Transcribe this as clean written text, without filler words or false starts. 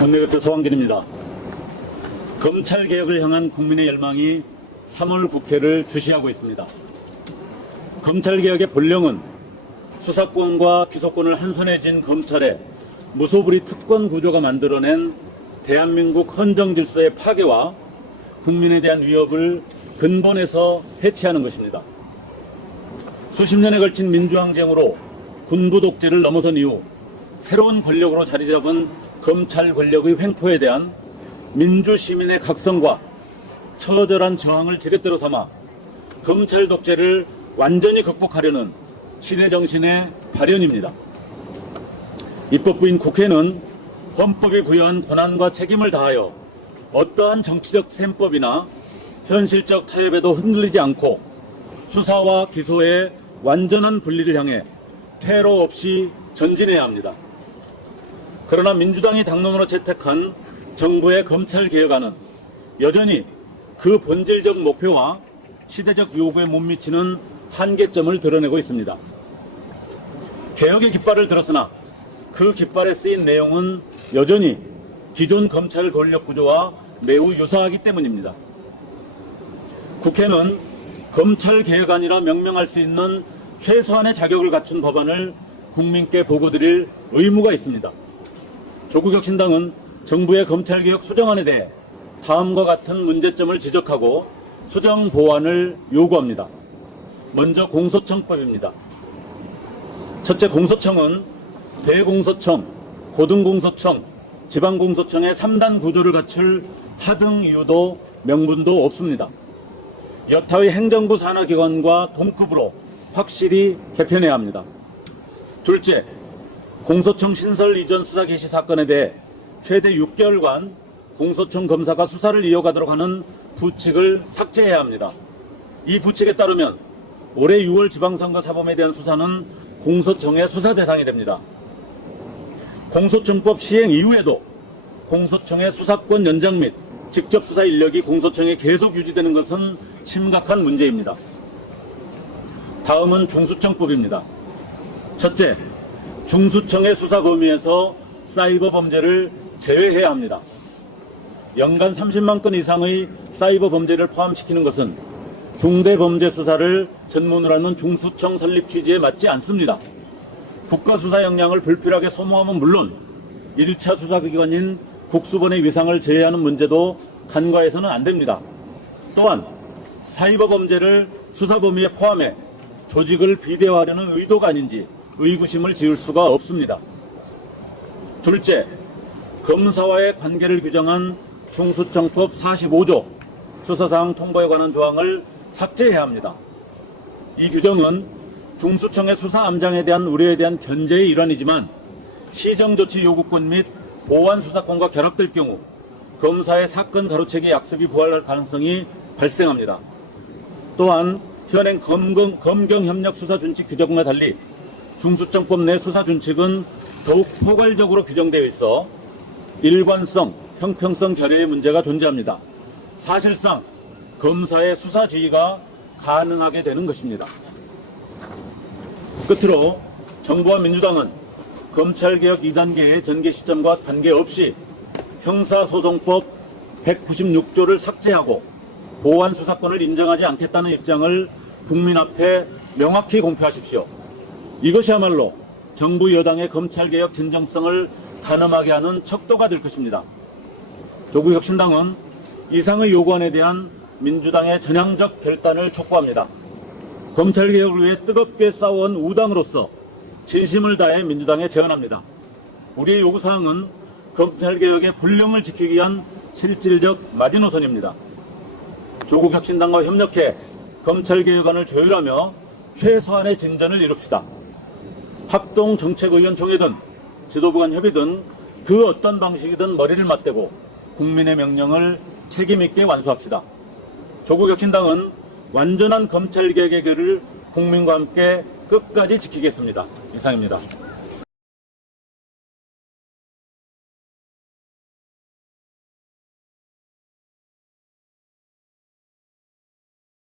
원내대표 소환길입니다. 검찰개혁을 향한 국민의 열망이 3월 국회를 주시하고 있습니다. 검찰개혁의 본령은 수사권과 기소권을 한 손에 쥔 검찰의 무소불위 특권 구조가 만들어낸 대한민국 헌정질서의 파괴와 국민에 대한 위협을 근본에서 해체하는 것입니다. 수십 년에 걸친 민주항쟁으로 군부 독재를 넘어선 이후 새로운 권력으로 자리 잡은 검찰 권력의 횡포에 대한 민주시민의 각성과 처절한 저항을 지렛대로 삼아 검찰 독재를 완전히 극복하려는 시대정신의 발현입니다. 입법부인 국회는 헌법이 부여한 권한과 책임을 다하여 어떠한 정치적 셈법이나 현실적 타협에도 흔들리지 않고 수사와 기소의 완전한 분리를 향해 퇴로 없이 전진해야 합니다. 그러나 민주당이 당론으로 채택한 정부의 검찰개혁안은 여전히 그 본질적 목표와 시대적 요구에 못 미치는 한계점을 드러내고 있습니다. 개혁의 깃발을 들었으나 그 깃발에 쓰인 내용은 여전히 기존 검찰 권력 구조와 매우 유사하기 때문입니다. 국회는 검찰개혁안이라 명명할 수 있는 최소한의 자격을 갖춘 법안을 국민께 보고드릴 의무가 있습니다. 조국혁신당은 정부의 검찰개혁 수정안에 대해 다음과 같은 문제점을 지적하고 수정 보완을 요구합니다. 먼저 공소청법입니다. 첫째, 공소청은 대공소청, 고등공소청, 지방공소청의 3단 구조를 갖출 하등 이유도 명분도 없습니다. 여타의 행정부 산하기관과 동급으로 확실히 개편해야 합니다. 둘째, 공소청 신설 이전 수사 개시 사건에 대해 최대 6개월간 공소청 검사가 수사를 이어가도록 하는 부칙을 삭제해야 합니다. 이 부칙에 따르면 올해 6월 지방선거 사범에 대한 수사는 공소청의 수사 대상이 됩니다. 공소청법 시행 이후에도 공소청의 수사권 연장 및 직접 수사 인력이 공소청에 계속 유지되는 것은 심각한 문제입니다. 다음은 중수청법입니다. 첫째, 중수청의 수사 범위에서 사이버 범죄를 제외해야 합니다. 연간 30만 건 이상의 사이버 범죄를 포함시키는 것은 중대범죄 수사를 전문으로 하는 중수청 설립 취지에 맞지 않습니다. 국가수사 역량을 불필요하게 소모하면 물론 1차 수사기관인 국수본의 위상을 제외하는 문제도 간과해서는 안 됩니다. 또한 사이버 범죄를 수사 범위에 포함해 조직을 비대화하려는 의도가 아닌지 의구심을 지을 수가 없습니다. 둘째, 검사와의 관계를 규정한 중수청법 45조 수사사항 통보에 관한 조항을 삭제해야 합니다. 이 규정은 중수청의 수사암장에 대한 우려에 대한 견제의 일환이지만 시정조치 요구권 및 보완 수사권과 결합될 경우 검사의 사건 가로채기 약습이 부활할 가능성이 발생합니다. 또한 현행 검경협력 수사준칙 규정과 달리 중수청법 내 수사준칙은 더욱 포괄적으로 규정되어 있어 일관성, 형평성 결여의 문제가 존재합니다. 사실상 검사의 수사 지휘가 가능하게 되는 것입니다. 끝으로 정부와 민주당은 검찰개혁 2단계의 전개 시점과 관계없이 형사소송법 196조를 삭제하고 보완 수사권을 인정하지 않겠다는 입장을 국민 앞에 명확히 공표하십시오. 이것이야말로 정부 여당의 검찰개혁 진정성을 가늠하게 하는 척도가 될 것입니다. 조국혁신당은 이상의 요구안에 대한 민주당의 전향적 결단을 촉구합니다. 검찰개혁을 위해 뜨겁게 싸워온 우당으로서 진심을 다해 민주당에 제언합니다. 우리의 요구사항은 검찰개혁의 본령을 지키기 위한 실질적 마지노선입니다. 조국혁신당과 협력해 검찰개혁안을 조율하며 최소한의 진전을 이룹시다. 합동정책의원총회든 지도부 간 협의든 그 어떤 방식이든 머리를 맞대고 국민의 명령을 책임있게 완수합시다. 조국혁신당은 완전한 검찰개혁의 길을 국민과 함께 끝까지 지키겠습니다. 이상입니다.